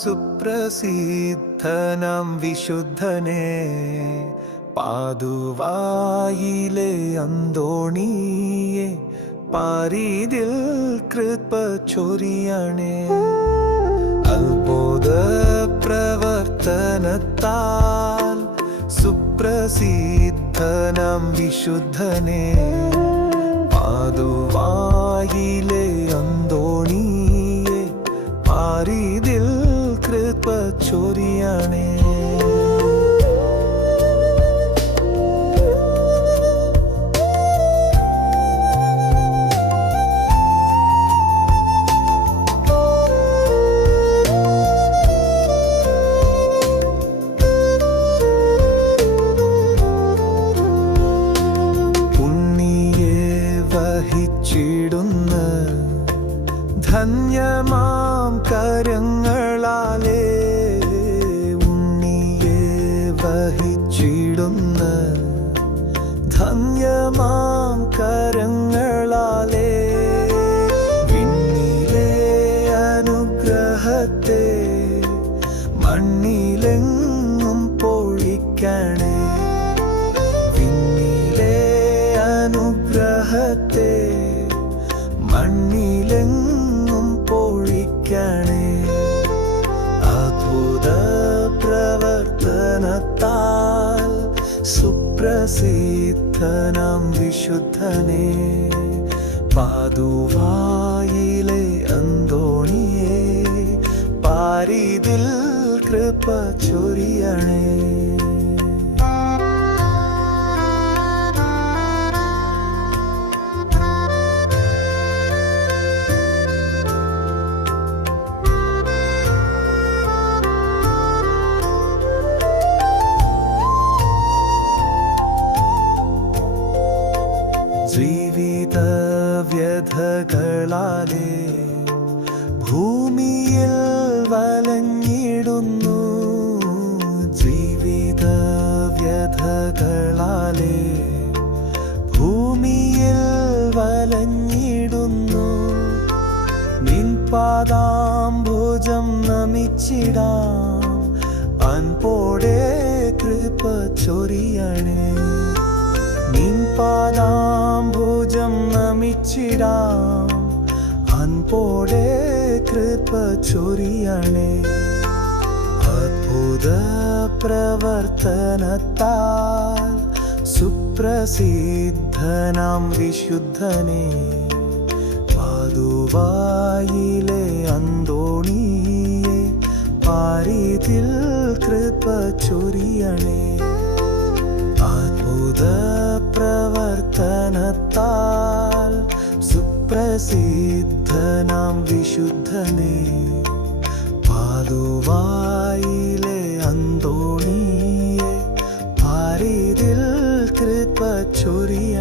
സുപ്രസിദ്ധനം വിശുദ്ധനെ പാതുവായിലെ അന്തോണിയെ പാരീതിൽ കൃപ ചൊരിയണേ. അത്ഭുത പ്രവർത്തനത്താൽ സുപ്രസിദ്ധനം വിശുദ്ധനെ പാതുവായിലെ അന്തോണിയെ ധന്യമാം കരങ്ങളാലേ ഉണ്ണിയെ വഹിച്ചിടുന്ന ധന്യമാം കരങ്ങളാലേ വിണ്ണിലെ അനുഗ്രഹത്തെ മണ്ണിലെങ്ങും പൊഴിക്കണേ. വിണ്ണിലെ അനുഗ്രഹത്തെ മണ്ണിലെങ്ങും സുപ്രസിദ്ധനം വിശുദ്ധനെ പാതുവായിലെ അന്തോണിയെ പാരിതിൽ കൃപ ചൊരിയണേ. വ്യഥകളാലേ ഭൂമിയിൽ വലഞ്ഞിടുന്നു. ജീവിത വ്യഥകളാലേ ഭൂമിയിൽ വലഞ്ഞിടുന്നു. നിൻ പാദാംഭുജം നമിച്ചിടാം. അൻപോടെ കൃപ ചൊരിയണേ. നിൻ പാദാംഭുജം നമിച്ചിടാം. അൻപോടെ കൃപ ചൊരിയണേ. അത്ഭുത പ്രവർത്തനത്താൽ സുപ്രസിദ്ധനാം വിശുദ്ധനെ. പാതുവായിലെ അന്തോണിയെ പാരീതിൽ കൃപ ചൊരിയണേ. അദ്ഭുത പ്രവർത്തനത്താൽ സുപ്രസിദ്ധനാം വിശുദ്ധനെ. പാതുവായിലെ അന്തോണിയെ പാരിതിൽ കൃപ ചൊരിയ